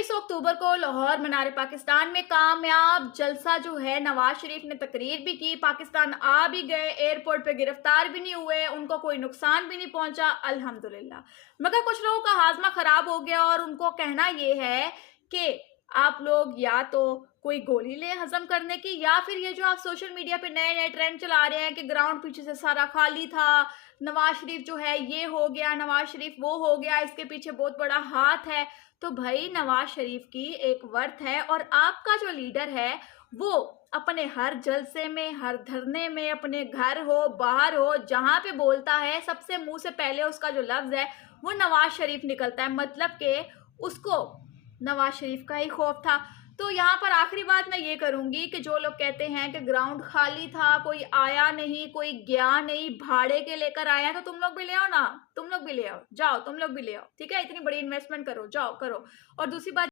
21 अक्टूबर को लाहौर मीनार पाकिस्तान में कामयाब जलसा जो है, नवाज शरीफ ने तकरीर भी की, पाकिस्तान आ भी गए, एयरपोर्ट पे गिरफ्तार भी नहीं हुए, उनको कोई नुकसान भी नहीं पहुंचा, अल्हम्दुलिल्लाह। मगर कुछ लोगों का हाजमा खराब हो गया और उनको कहना ये है कि आप लोग या तो कोई गोली लें हजम करने की, या फिर ये जो आप सोशल मीडिया पे नए नए ट्रेंड चला रहे हैं कि ग्राउंड पीछे से सारा खाली था, नवाज शरीफ जो है ये हो गया, नवाज शरीफ वो हो गया, इसके पीछे बहुत बड़ा हाथ है। तो भाई नवाज शरीफ की एक वर्थ है और आपका जो लीडर है वो अपने हर जलसे में, हर धरने में, अपने घर हो बाहर हो, जहां पे बोलता है सबसे मुंह से पहले उसका जो लफ्ज है वो नवाज शरीफ निकलता है। मतलब कि उसको नवाज शरीफ का ही खौफ था। तो यहाँ पर आखिरी बात मैं ये करूंगी कि जो लोग कहते हैं कि ग्राउंड खाली था, कोई आया नहीं, कोई गया नहीं, भाड़े के लेकर आए हैं, तो तुम लोग भी ले आओ ना, तुम लोग भी ले आओ, जाओ तुम लोग भी ले आओ, ठीक है, इतनी बड़ी इन्वेस्टमेंट करो, जाओ करो। और दूसरी बात